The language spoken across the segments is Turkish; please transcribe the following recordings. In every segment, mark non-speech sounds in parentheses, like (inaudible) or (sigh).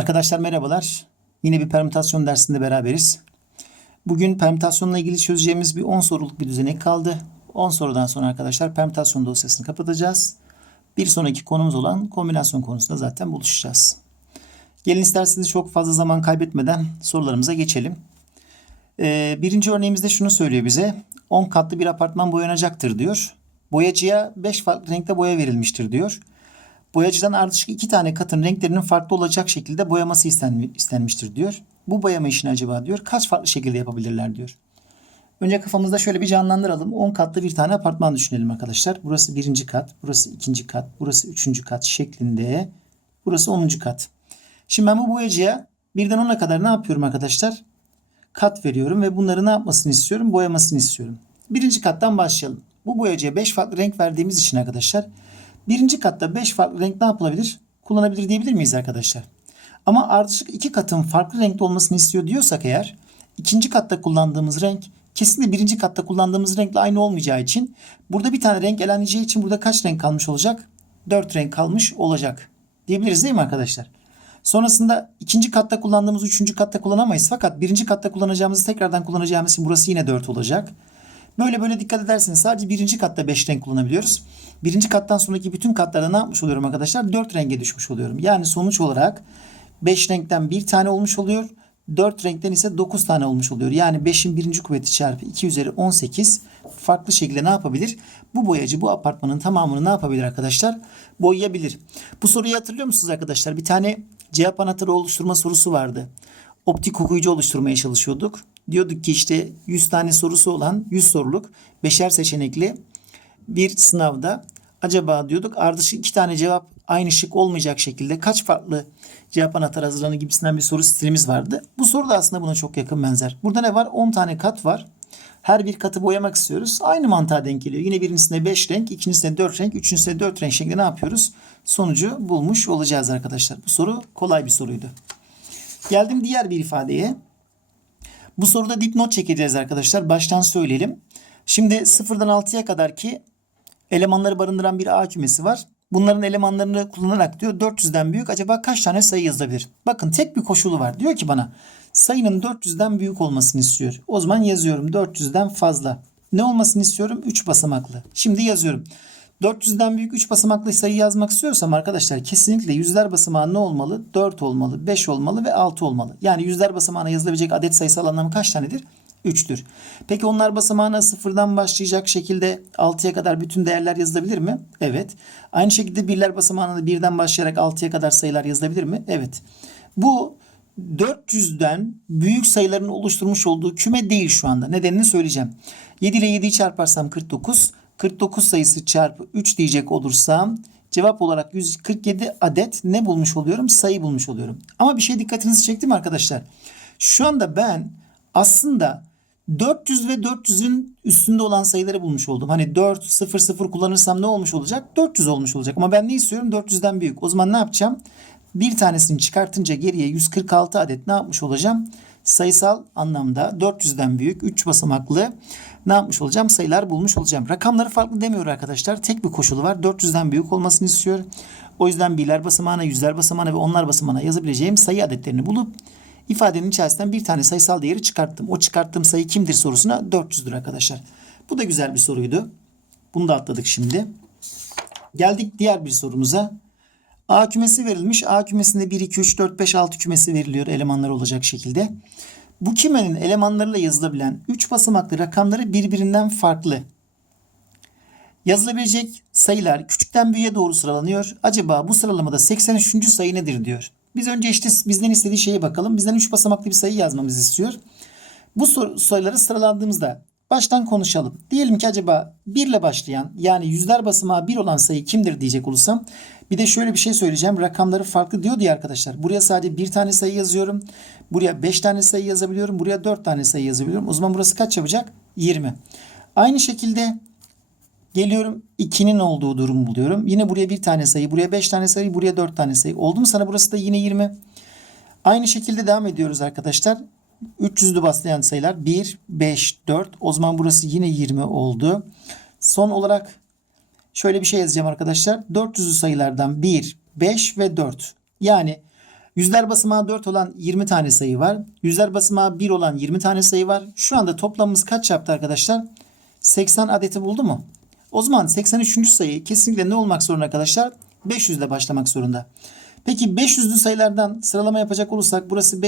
Arkadaşlar merhabalar. Yine bir permütasyon dersinde beraberiz. Bugün permütasyonla ilgili çözeceğimiz bir 10 soruluk bir düzenek kaldı. 10 sorudan sonra arkadaşlar permütasyon dosyasını kapatacağız. Bir sonraki konumuz olan kombinasyon konusunda zaten buluşacağız. Gelin isterseniz çok fazla zaman kaybetmeden sorularımıza geçelim. Ee, birinci örneğimizde şunu söylüyor bize. 10 katlı bir apartman boyanacaktır diyor. Boyacıya 5 farklı renkte boya verilmiştir diyor. Boyacıdan ardışık iki tane katın renklerinin farklı olacak şekilde boyaması istenmi- istenmiştir diyor. Bu boyama işini acaba diyor kaç farklı şekilde yapabilirler diyor. Önce kafamızda şöyle bir canlandıralım. 10 katlı bir tane apartman düşünelim arkadaşlar. Burası birinci kat, burası ikinci kat, burası üçüncü kat şeklinde. Burası 10. kat. Şimdi ben bu boyacıya birden 10'a kadar ne yapıyorum arkadaşlar? Kat veriyorum ve bunları ne yapmasını istiyorum? Boyamasını istiyorum. Birinci kattan başlayalım. Bu boyacıya 5 farklı renk verdiğimiz için arkadaşlar birinci katta 5 farklı renk ne yapılabilir? Kullanabilir diyebilir miyiz arkadaşlar? Ama ardışık iki katın farklı renkte olmasını istiyor diyorsak eğer ikinci katta kullandığımız renk kesinlikle birinci katta kullandığımız renkle aynı olmayacağı için burada bir tane renk eleneceği için burada kaç renk kalmış olacak? 4 renk kalmış olacak. Diyebiliriz değil mi arkadaşlar? Sonrasında ikinci katta kullandığımız üçüncü katta kullanamayız. Fakat birinci katta kullanacağımızı tekrardan kullanacağımız için burası yine 4 olacak. Böyle böyle dikkat ederseniz sadece birinci katta 5 renk kullanabiliyoruz. Birinci kattan sonraki bütün katlarda ne yapmış oluyorum arkadaşlar? 4 renge düşmüş oluyorum. Yani sonuç olarak 5 renkten bir tane olmuş oluyor. 4 renkten ise 9 tane olmuş oluyor. Yani 5'in birinci kuvveti çarpı 2 üzeri 18 farklı şekilde ne yapabilir? Bu boyacı bu apartmanın tamamını ne yapabilir arkadaşlar? Boyayabilir. Bu soruyu hatırlıyor musunuz arkadaşlar? Bir tane cevap anahtarı oluşturma sorusu vardı. Optik okuyucu oluşturmaya çalışıyorduk. Diyorduk ki işte 100 tane sorusu olan 100 soruluk beşer seçenekli bir sınavda acaba diyorduk ardışık iki tane cevap aynı şık olmayacak şekilde kaç farklı cevap anahtarı hazırlanır gibisinden bir soru stilimiz vardı. Bu soru da aslında buna çok yakın benzer. Burada ne var? 10 tane kat var. Her bir katı boyamak istiyoruz. Aynı mantığa denk geliyor. Yine birincisinde 5 renk, ikincisinde 4 renk, üçüncüsünde 4 renk şeklinde ne yapıyoruz? Sonucu bulmuş olacağız arkadaşlar. Bu soru kolay bir soruydu. Geldim diğer bir ifadeye. Bu soruda dipnot çekeceğiz arkadaşlar. Baştan söyleyelim. Şimdi sıfırdan 6'ya kadar ki elemanları barındıran bir A kümesi var. Bunların elemanlarını kullanarak diyor 400'den büyük acaba kaç tane sayı yazılabilir? Bakın tek bir koşulu var. Diyor ki bana sayının 400'den büyük olmasını istiyor. O zaman yazıyorum 400'den fazla. Ne olmasını istiyorum? 3 basamaklı. Şimdi yazıyorum. 400'den büyük 3 basamaklı sayı yazmak istiyorsam arkadaşlar kesinlikle yüzler basamağı ne olmalı? 4 olmalı, 5 olmalı ve 6 olmalı. Yani yüzler basamağına yazılabilecek adet sayısal anlamı kaç tanedir? 3'tür. Peki onlar basamağına sıfırdan başlayacak şekilde 6'ya kadar bütün değerler yazılabilir mi? Evet. Aynı şekilde birler basamağına birden başlayarak 6'ya kadar sayılar yazılabilir mi? Evet. Bu 400'den büyük sayıların oluşturmuş olduğu küme değil şu anda. Nedenini söyleyeceğim. 7 ile 7'yi çarparsam 49. 49 sayısı çarpı 3 diyecek olursam cevap olarak 147 adet ne bulmuş oluyorum? Sayı bulmuş oluyorum. Ama bir şey dikkatinizi çekti mi arkadaşlar? Şu anda ben aslında 400 ve 400'ün üstünde olan sayıları bulmuş oldum. Hani 4, 0, 0 kullanırsam ne olmuş olacak? 400 olmuş olacak. Ama ben ne istiyorum? 400'den büyük. O zaman ne yapacağım? Bir tanesini çıkartınca geriye 146 adet ne yapmış olacağım? Sayısal anlamda 400'den büyük 3 basamaklı ne yapmış olacağım? Sayılar bulmuş olacağım. Rakamları farklı demiyor arkadaşlar. Tek bir koşulu var. 400'den büyük olmasını istiyor. O yüzden birler basamağına, yüzler basamağına ve onlar basamağına yazabileceğim sayı adetlerini bulup ifadenin içerisinden bir tane sayısal değeri çıkarttım. O çıkarttığım sayı kimdir sorusuna 400'dür arkadaşlar. Bu da güzel bir soruydu. Bunu da atladık şimdi. Geldik diğer bir sorumuza. A kümesi verilmiş. A kümesinde 1, 2, 3, 4, 5, 6 kümesi veriliyor elemanlar olacak şekilde. Bu kümenin elemanlarıyla yazılabilen 3 basamaklı rakamları birbirinden farklı. Yazılabilecek sayılar küçükten büyüğe doğru sıralanıyor. Acaba bu sıralamada 83. sayı nedir diyor. Biz önce işte bizden istediği şeye bakalım. Bizden 3 basamaklı bir sayı yazmamızı istiyor. Bu sayıları sıralandığımızda baştan konuşalım. Diyelim ki acaba 1 ile başlayan yani yüzler basamağı 1 olan sayı kimdir diyecek olursam bir de şöyle bir şey söyleyeceğim. Rakamları farklı diyor diye arkadaşlar. Buraya sadece bir tane sayı yazıyorum. Buraya 5 tane sayı yazabiliyorum. Buraya 4 tane sayı yazabiliyorum. O zaman burası kaç yapacak? 20. Aynı şekilde Geliyorum 2'nin olduğu durumu buluyorum. Yine buraya bir tane sayı, buraya 5 tane sayı, buraya 4 tane sayı. Oldu mu sana burası da yine 20. Aynı şekilde devam ediyoruz arkadaşlar. 300'lü başlayan sayılar 1, 5, 4. O zaman burası yine 20 oldu. Son olarak şöyle bir şey yazacağım arkadaşlar. 400'lü sayılardan 1, 5 ve 4. Yani Yüzler basamağı 4 olan 20 tane sayı var. Yüzler basamağı 1 olan 20 tane sayı var. Şu anda toplamımız kaç yaptı arkadaşlar? 80 adeti buldu mu? O zaman 83. sayı kesinlikle ne olmak zorunda arkadaşlar? 500 ile başlamak zorunda. Peki 500'lü sayılardan sıralama yapacak olursak burası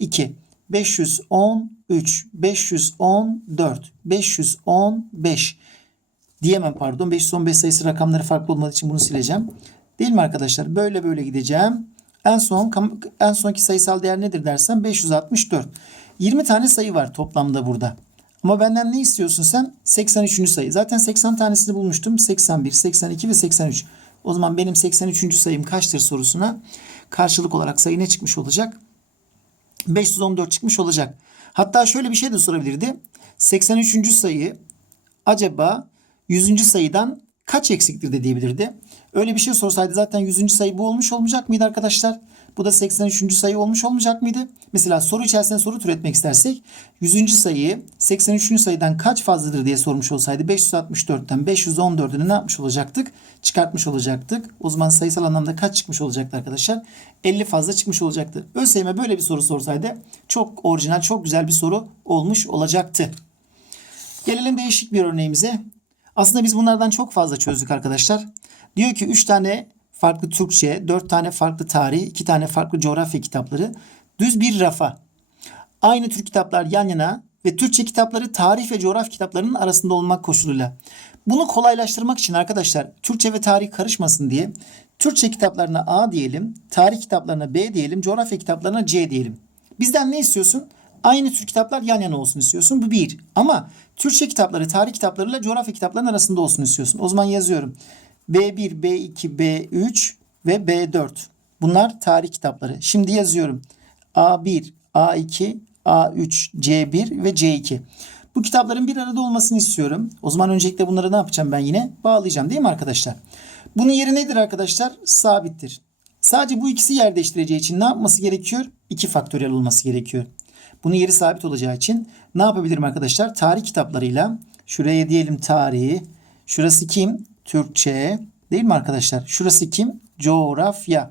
512, 513, 514, 515 diyemem pardon. 515 sayısı rakamları farklı olmadığı için bunu sileceğim. Değil mi arkadaşlar? Böyle böyle gideceğim. En son en sonki sayısal değer nedir dersen 564. 20 tane sayı var toplamda burada. Ama benden ne istiyorsun sen? 83. sayı. Zaten 80 tanesini bulmuştum. 81, 82 ve 83. O zaman benim 83. sayım kaçtır sorusuna karşılık olarak sayı ne çıkmış olacak? 514 çıkmış olacak. Hatta şöyle bir şey de sorabilirdi. 83. sayı acaba 100. sayıdan kaç eksiktir de diyebilirdi. Öyle bir şey sorsaydı zaten 100. sayı bu olmuş olmayacak mıydı arkadaşlar? Bu da 83. sayı olmuş olmayacak mıydı? Mesela soru içerisinde soru türetmek istersek 100. sayıyı 83. sayıdan kaç fazladır diye sormuş olsaydı 564'ten 514'ünü ne yapmış olacaktık? Çıkartmış olacaktık. O zaman sayısal anlamda kaç çıkmış olacaktı arkadaşlar? 50 fazla çıkmış olacaktı. ÖSYM böyle bir soru sorsaydı çok orijinal, çok güzel bir soru olmuş olacaktı. Gelelim değişik bir örneğimize. Aslında biz bunlardan çok fazla çözdük arkadaşlar. Diyor ki 3 tane farklı Türkçe, 4 tane farklı tarih, 2 tane farklı coğrafya kitapları düz bir rafa. Aynı tür kitaplar yan yana ve Türkçe kitapları tarih ve coğrafya kitaplarının arasında olmak koşuluyla. Bunu kolaylaştırmak için arkadaşlar Türkçe ve tarih karışmasın diye Türkçe kitaplarına A diyelim, tarih kitaplarına B diyelim, coğrafya kitaplarına C diyelim. Bizden ne istiyorsun? Aynı tür kitaplar yan yana olsun istiyorsun. Bu bir. Ama Türkçe kitapları tarih kitaplarıyla coğrafya kitaplarının arasında olsun istiyorsun. O zaman yazıyorum. B1, B2, B3 ve B4. Bunlar tarih kitapları. Şimdi yazıyorum. A1, A2, A3, C1 ve C2. Bu kitapların bir arada olmasını istiyorum. O zaman öncelikle bunları ne yapacağım ben yine? Bağlayacağım değil mi arkadaşlar? Bunun yeri nedir arkadaşlar? Sabittir. Sadece bu ikisi yer değiştireceği için ne yapması gerekiyor? 2 faktöriyel olması gerekiyor. Bunun yeri sabit olacağı için ne yapabilirim arkadaşlar? Tarih kitaplarıyla şuraya diyelim tarihi. Şurası kim? Türkçe. Değil mi arkadaşlar? Şurası kim? Coğrafya.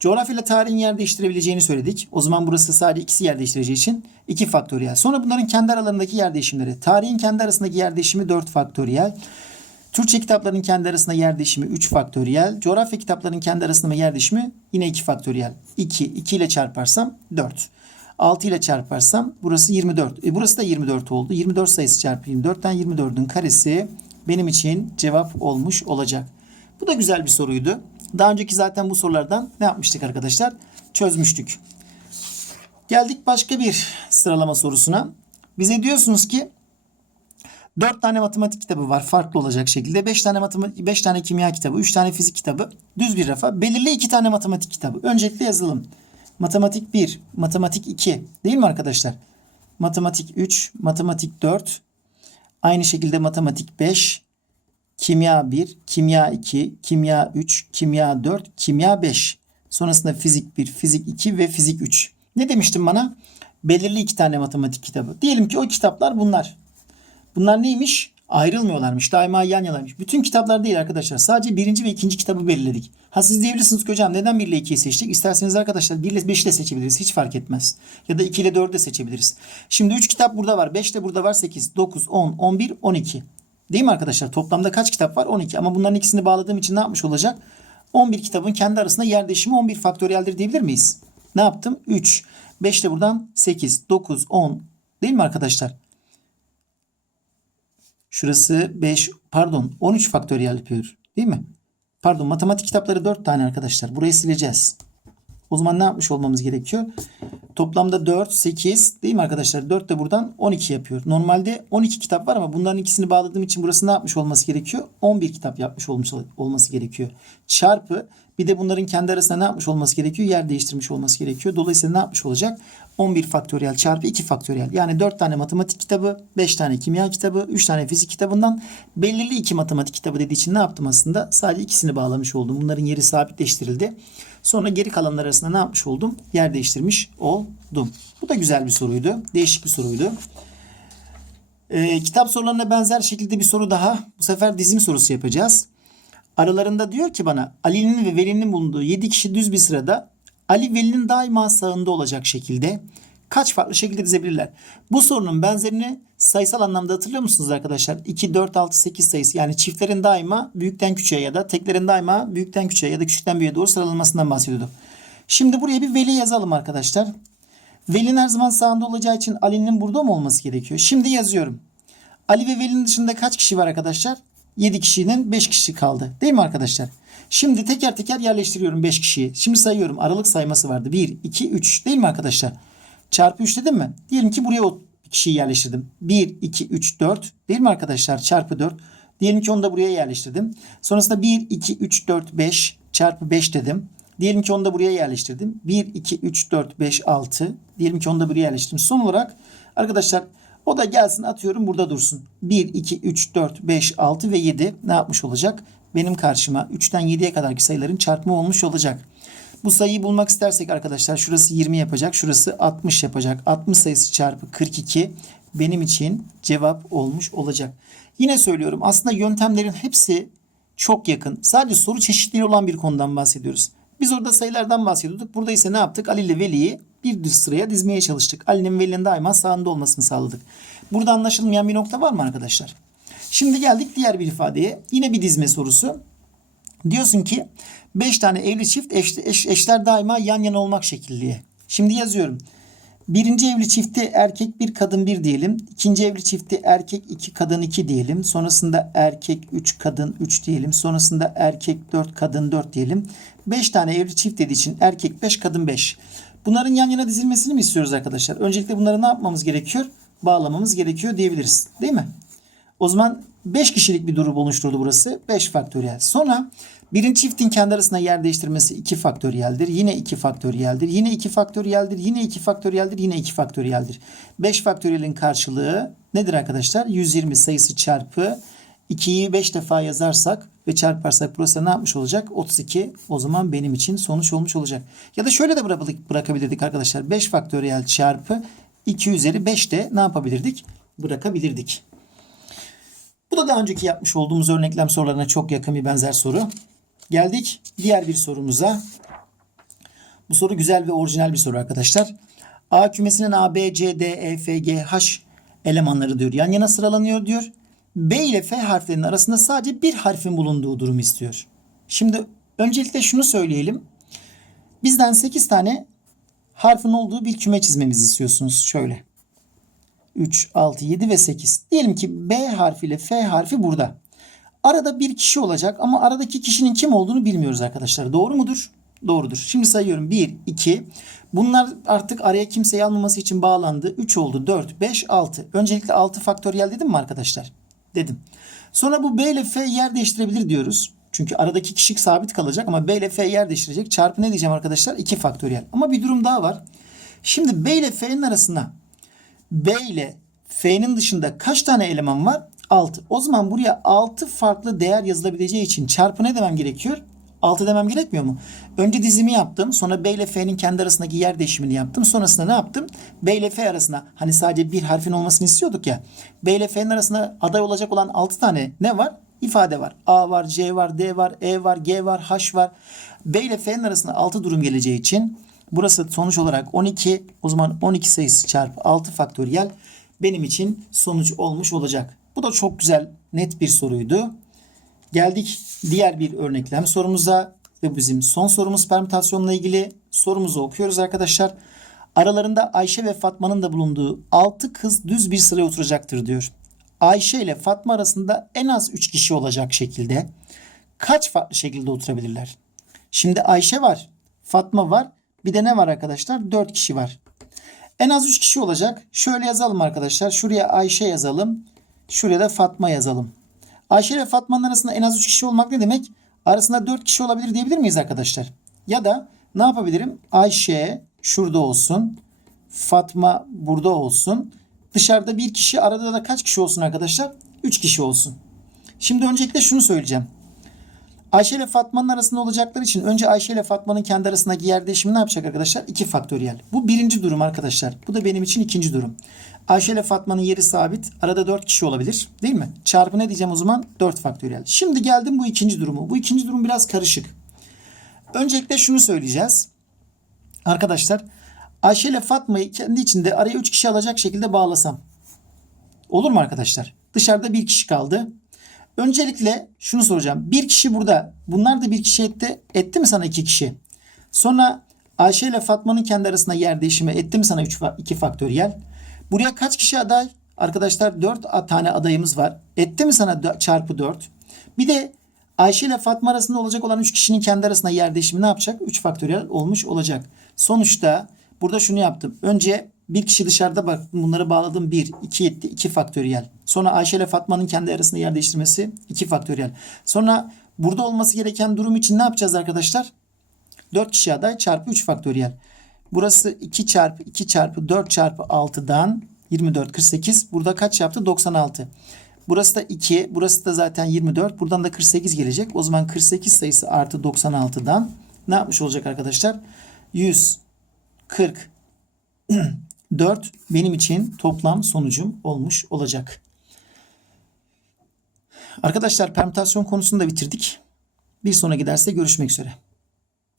Coğrafya ile tarihin yer değiştirebileceğini söyledik. O zaman burası sadece ikisi yer değiştireceği için 2 faktöriyel. Sonra bunların kendi aralarındaki yer değişimleri. Tarihin kendi arasındaki yer değişimi 4 faktöriyel. Türkçe kitaplarının kendi arasında yer değişimi 3 faktöriyel. Coğrafya kitaplarının kendi arasında yer değişimi yine 2 faktöriyel. 2, 2 ile çarparsam 4. 6 ile çarparsam burası 24. E burası da 24 oldu. 24 sayısı çarpı 24'ten 24'ün karesi benim için cevap olmuş olacak. Bu da güzel bir soruydu. Daha önceki zaten bu sorulardan ne yapmıştık arkadaşlar? Çözmüştük. Geldik başka bir sıralama sorusuna. Bize diyorsunuz ki 4 tane matematik kitabı var farklı olacak şekilde. 5 tane matematik 5 tane kimya kitabı, 3 tane fizik kitabı düz bir rafa. Belirli 2 tane matematik kitabı. Öncelikle yazalım. Matematik 1, matematik 2 değil mi arkadaşlar? Matematik 3, matematik 4, aynı şekilde matematik 5, kimya 1, kimya 2, kimya 3, kimya 4, kimya 5. Sonrasında fizik 1, fizik 2 ve fizik 3. Ne demiştim bana? Belirli iki tane matematik kitabı. Diyelim ki o kitaplar bunlar. Bunlar neymiş? Ayrılmıyorlarmış. Daima yan yanaymış. Bütün kitaplar değil arkadaşlar. Sadece birinci ve ikinci kitabı belirledik. Ha siz diyebilirsiniz ki hocam neden 1 ile 2'yi seçtik? İsterseniz arkadaşlar 1 ile 5'i de seçebiliriz. Hiç fark etmez. Ya da 2 ile 4'ü de seçebiliriz. Şimdi 3 kitap burada var. 5 de burada var. 8, 9, 10, 11, 12. Değil mi arkadaşlar? Toplamda kaç kitap var? 12. Ama bunların ikisini bağladığım için ne yapmış olacak? 11 kitabın kendi arasında yer değişimi 11 faktöriyeldir diyebilir miyiz? Ne yaptım? 3. 5 de buradan 8, 9, 10. Değil mi arkadaşlar? Şurası 5 pardon 13 faktöriyel yapıyor. Değil mi? Pardon matematik kitapları 4 tane arkadaşlar. Burayı sileceğiz. O zaman ne yapmış olmamız gerekiyor? Toplamda 4, 8 değil mi arkadaşlar? 4 de buradan 12 yapıyor. Normalde 12 kitap var ama bunların ikisini bağladığım için burası ne yapmış olması gerekiyor? 11 kitap yapmış olması gerekiyor. Çarpı bir de bunların kendi arasında ne yapmış olması gerekiyor? Yer değiştirmiş olması gerekiyor. Dolayısıyla ne yapmış olacak? 11 faktöriyel çarpı 2 faktöriyel. Yani 4 tane matematik kitabı, 5 tane kimya kitabı, 3 tane fizik kitabından belirli 2 matematik kitabı dediği için ne yaptım aslında? Sadece ikisini bağlamış oldum. Bunların yeri sabitleştirildi. Sonra geri kalanlar arasında ne yapmış oldum? Yer değiştirmiş oldum. Bu da güzel bir soruydu. Değişik bir soruydu. Ee, kitap sorularına benzer şekilde bir soru daha. Bu sefer dizim sorusu yapacağız. Aralarında diyor ki bana Ali'nin ve Veli'nin bulunduğu 7 kişi düz bir sırada Ali Veli'nin daima sağında olacak şekilde kaç farklı şekilde dizebilirler? Bu sorunun benzerini sayısal anlamda hatırlıyor musunuz arkadaşlar? 2, 4, 6, 8 sayısı yani çiftlerin daima büyükten küçüğe ya da teklerin daima büyükten küçüğe ya da küçükten büyüğe doğru sıralanmasından bahsediyorduk. Şimdi buraya bir veli yazalım arkadaşlar. Veli'nin her zaman sağında olacağı için Ali'nin burada mı olması gerekiyor? Şimdi yazıyorum. Ali ve Veli'nin dışında kaç kişi var arkadaşlar? 7 kişinin 5 kişi kaldı. Değil mi arkadaşlar? Şimdi teker teker yerleştiriyorum 5 kişiyi. Şimdi sayıyorum. Aralık sayması vardı. 1, 2, 3 değil mi arkadaşlar? Çarpı 3 dedim mi? Diyelim ki buraya o kişiyi yerleştirdim. 1, 2, 3, 4 değil mi arkadaşlar? Çarpı 4. Diyelim ki onu da buraya yerleştirdim. Sonrasında 1, 2, 3, 4, 5 çarpı 5 dedim. Diyelim ki onu da buraya yerleştirdim. 1, 2, 3, 4, 5, 6. Diyelim ki onu da buraya yerleştirdim. Son olarak arkadaşlar o da gelsin atıyorum burada dursun. 1, 2, 3, 4, 5, 6 ve 7 ne yapmış olacak? Benim karşıma 3'ten 7'ye kadarki sayıların çarpımı olmuş olacak. Bu sayıyı bulmak istersek arkadaşlar şurası 20 yapacak. Şurası 60 yapacak. 60 sayısı çarpı 42 benim için cevap olmuş olacak. Yine söylüyorum aslında yöntemlerin hepsi çok yakın. Sadece soru çeşitleri olan bir konudan bahsediyoruz. Biz orada sayılardan bahsediyorduk. Burada ise ne yaptık? Ali ile Veli'yi bir düz sıraya dizmeye çalıştık. Ali'nin Veli'nin daima sağında olmasını sağladık. Burada anlaşılmayan bir nokta var mı arkadaşlar? Şimdi geldik diğer bir ifadeye. Yine bir dizme sorusu. Diyorsun ki 5 tane evli çift eş, eş- eşler daima yan yana olmak şekilliye. Şimdi yazıyorum. Birinci evli çifti erkek bir kadın bir diyelim. İkinci evli çifti erkek iki kadın iki diyelim. Sonrasında erkek üç kadın üç diyelim. Sonrasında erkek dört kadın dört diyelim. Beş tane evli çift dediği için erkek beş kadın beş. Bunların yan yana dizilmesini mi istiyoruz arkadaşlar? Öncelikle bunları ne yapmamız gerekiyor? Bağlamamız gerekiyor diyebiliriz. Değil mi? O zaman 5 kişilik bir durum oluşturdu burası. 5 faktöriyel. Sonra birinci çiftin kendi arasında yer değiştirmesi 2 faktöriyeldir. Yine 2 faktöriyeldir. Yine 2 faktöriyeldir. Yine 2 faktöriyeldir. Yine 2 faktöriyeldir. 5 faktöriyelin karşılığı nedir arkadaşlar? 120 sayısı çarpı 2'yi 5 defa yazarsak ve çarparsak burası ne yapmış olacak? 32. O zaman benim için sonuç olmuş olacak. Ya da şöyle de bırak- bırakabilirdik arkadaşlar. 5 faktöriyel çarpı 2 üzeri 5 de ne yapabilirdik? Bırakabilirdik. Bu da daha önceki yapmış olduğumuz örneklem sorularına çok yakın bir benzer soru. Geldik diğer bir sorumuza. Bu soru güzel ve orijinal bir soru arkadaşlar. A kümesinin A, B, C, D, E, F, G, H elemanları diyor. Yan yana sıralanıyor diyor. B ile F harflerinin arasında sadece bir harfin bulunduğu durumu istiyor. Şimdi öncelikle şunu söyleyelim. Bizden 8 tane harfin olduğu bir küme çizmemizi istiyorsunuz. Şöyle. 3, 6, 7 ve 8. Diyelim ki B harfi ile F harfi burada. Arada bir kişi olacak ama aradaki kişinin kim olduğunu bilmiyoruz arkadaşlar. Doğru mudur? Doğrudur. Şimdi sayıyorum. 1, 2. Bunlar artık araya kimseyi almaması için bağlandı. 3 oldu. 4, 5, 6. Öncelikle 6 faktöriyel dedim mi arkadaşlar? Dedim. Sonra bu B ile F yer değiştirebilir diyoruz. Çünkü aradaki kişi sabit kalacak ama B ile F yer değiştirecek. Çarpı ne diyeceğim arkadaşlar? 2 faktöriyel. Ama bir durum daha var. Şimdi B ile F'nin arasında B ile F'nin dışında kaç tane eleman var? 6. O zaman buraya 6 farklı değer yazılabileceği için çarpı ne demem gerekiyor? 6 demem gerekmiyor mu? Önce dizimi yaptım. Sonra B ile F'nin kendi arasındaki yer değişimini yaptım. Sonrasında ne yaptım? B ile F arasında hani sadece bir harfin olmasını istiyorduk ya. B ile F'nin arasında aday olacak olan 6 tane ne var? İfade var. A var, C var, D var, E var, G var, H var. B ile F'nin arasında 6 durum geleceği için burası sonuç olarak 12. O zaman 12 sayısı çarpı 6 faktöriyel benim için sonuç olmuş olacak. Bu da çok güzel, net bir soruydu. Geldik diğer bir örneklem sorumuza ve bizim son sorumuz permütasyonla ilgili sorumuzu okuyoruz arkadaşlar. Aralarında Ayşe ve Fatma'nın da bulunduğu 6 kız düz bir sıraya oturacaktır diyor. Ayşe ile Fatma arasında en az 3 kişi olacak şekilde kaç farklı şekilde oturabilirler? Şimdi Ayşe var, Fatma var, bir de ne var arkadaşlar? 4 kişi var. En az 3 kişi olacak. Şöyle yazalım arkadaşlar. Şuraya Ayşe yazalım. Şuraya da Fatma yazalım. Ayşe ile Fatma'nın arasında en az 3 kişi olmak ne demek? Arasında 4 kişi olabilir diyebilir miyiz arkadaşlar? Ya da ne yapabilirim? Ayşe şurada olsun. Fatma burada olsun. Dışarıda bir kişi arada da kaç kişi olsun arkadaşlar? 3 kişi olsun. Şimdi öncelikle şunu söyleyeceğim. Ayşe ile Fatma'nın arasında olacakları için önce Ayşe ile Fatma'nın kendi arasındaki yer değişimi ne yapacak arkadaşlar? 2 faktöriyel. Bu birinci durum arkadaşlar. Bu da benim için ikinci durum. Ayşe ile Fatma'nın yeri sabit. Arada 4 kişi olabilir. Değil mi? Çarpı ne diyeceğim o zaman? 4 faktöriyel. Şimdi geldim bu ikinci durumu. Bu ikinci durum biraz karışık. Öncelikle şunu söyleyeceğiz. Arkadaşlar Ayşe ile Fatma'yı kendi içinde araya 3 kişi alacak şekilde bağlasam. Olur mu arkadaşlar? Dışarıda bir kişi kaldı. Öncelikle şunu soracağım. Bir kişi burada. Bunlar da bir kişi etti. Etti mi sana iki kişi? Sonra Ayşe ile Fatma'nın kendi arasında yer değişimi etti mi sana 3 2 faktöriyel? Buraya kaç kişi aday? Arkadaşlar 4 tane adayımız var. Etti mi sana çarpı 4? Bir de Ayşe ile Fatma arasında olacak olan 3 kişinin kendi arasında yer değişimi ne yapacak? 3 faktöriyel olmuş olacak. Sonuçta burada şunu yaptım. Önce bir kişi dışarıda bak bunları bağladım 1, 2 etti 2 faktöriyel. Sonra Ayşe ile Fatma'nın kendi arasında yer değiştirmesi 2 faktöriyel. Sonra burada olması gereken durum için ne yapacağız arkadaşlar? 4 kişi aday çarpı 3 faktöriyel. Burası 2 çarpı 2 çarpı 4 çarpı 6'dan 24 48. Burada kaç yaptı? 96. Burası da 2. Burası da zaten 24. Buradan da 48 gelecek. O zaman 48 sayısı artı 96'dan ne yapmış olacak arkadaşlar? 144 (clears throat) benim için toplam sonucum olmuş olacak. Arkadaşlar permütasyon konusunu da bitirdik. Bir sonraki derste görüşmek üzere.